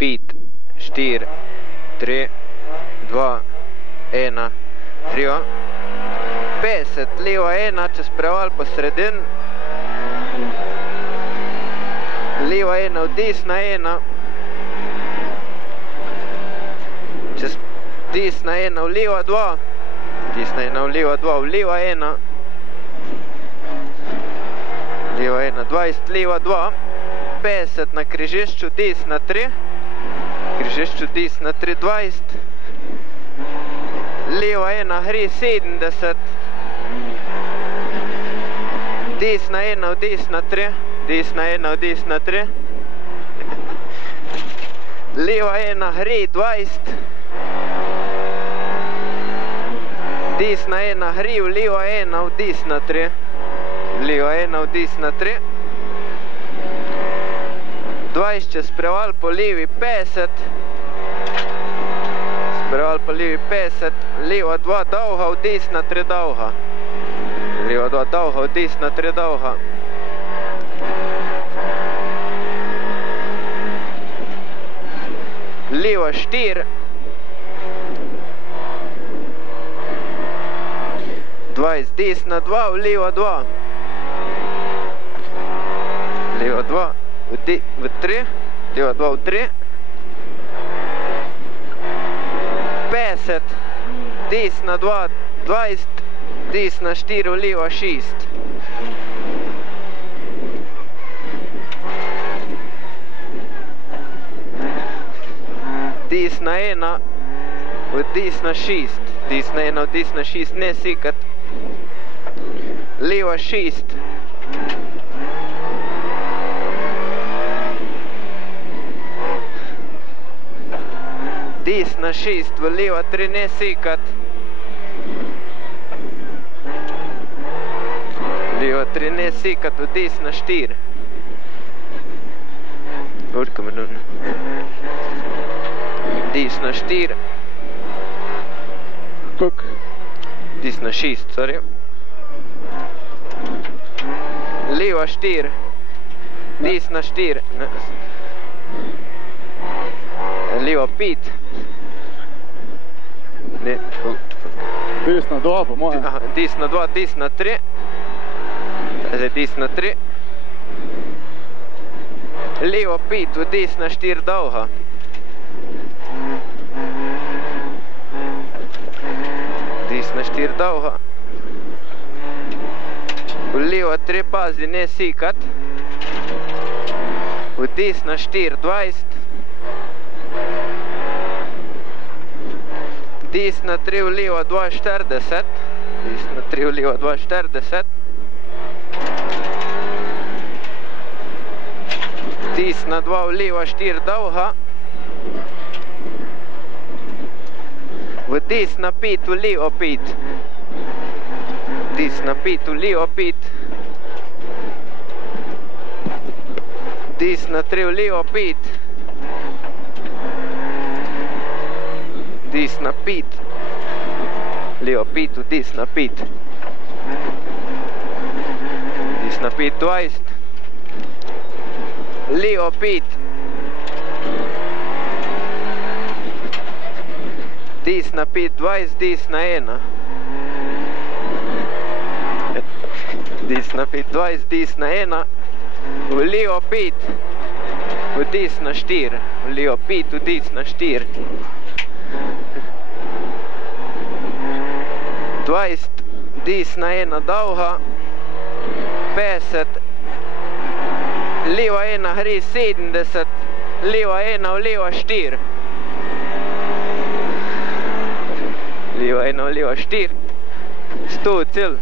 5, 4, 3, 2, 1, živo. 50, leva 1, čez preval po sredin. Leva 1, v desna 1. Čez desna 1, v leva 2. Desna 1, v leva 2, v leva 1. Leva 1, 20, leva 2. 50 na križišču, desna 3. Križišču, desna 3, 20. Leva 1, gre 70. Desna 1, v desna 3. Desna 1, v desna 3. Leva 1, gre 20. Desna 1, gre v leva 1, v desna 3. Leva 1, v desna 3. 20 čez preval po levi 50. Preval po levi 50. Leva 2 dolga, v desna 3 dolga. Leva 2 dolga, v desna 3 dolga. Leva 4. 20, desna 2, v leva 2. Leva 2, v 3. Leva 2, v 3. 50, desna 2, 20, desna 4, v leva 6. Desna 1, v desna 6. Desna 1, v desna 6, ne sekat. Leva 6. Desna 6, v leva 3, ne sekat. Leva 3, ne sekat, v desna 4. Urka minut. Desna 4. Kuk. Desna 6, sorry. Leva 4. Desna 4. Leva 5. Ne. Desna 2, po mojem. Desna 2, desna 3. Zdaj desna 3. Leva 5, v desna 4 dolga. Desna 4 dolga. V leva 3, pazi, ne sekat. V desna 4, 20. Desna 3, v leva 2, 40. Desna 3, v leva 2, 40. Desna 2, v leva 4 dolga. V desna 5, v leva 5. Desna 5, v leva 5. Desna 3, v leva 5. Desna 5. Leva 5, v desna 5. Desna 5, 20. Leva 5. Desna 5, 20, desna 1. Desna 5, 20, desna 1. V leva 5. V desna 4. V leva 5, v desna 4. 20, desna 1 dolga. 50. Leva 1 gre 70. Leva 1, v leva 4. Leva 1, v leva 4. 100 cel.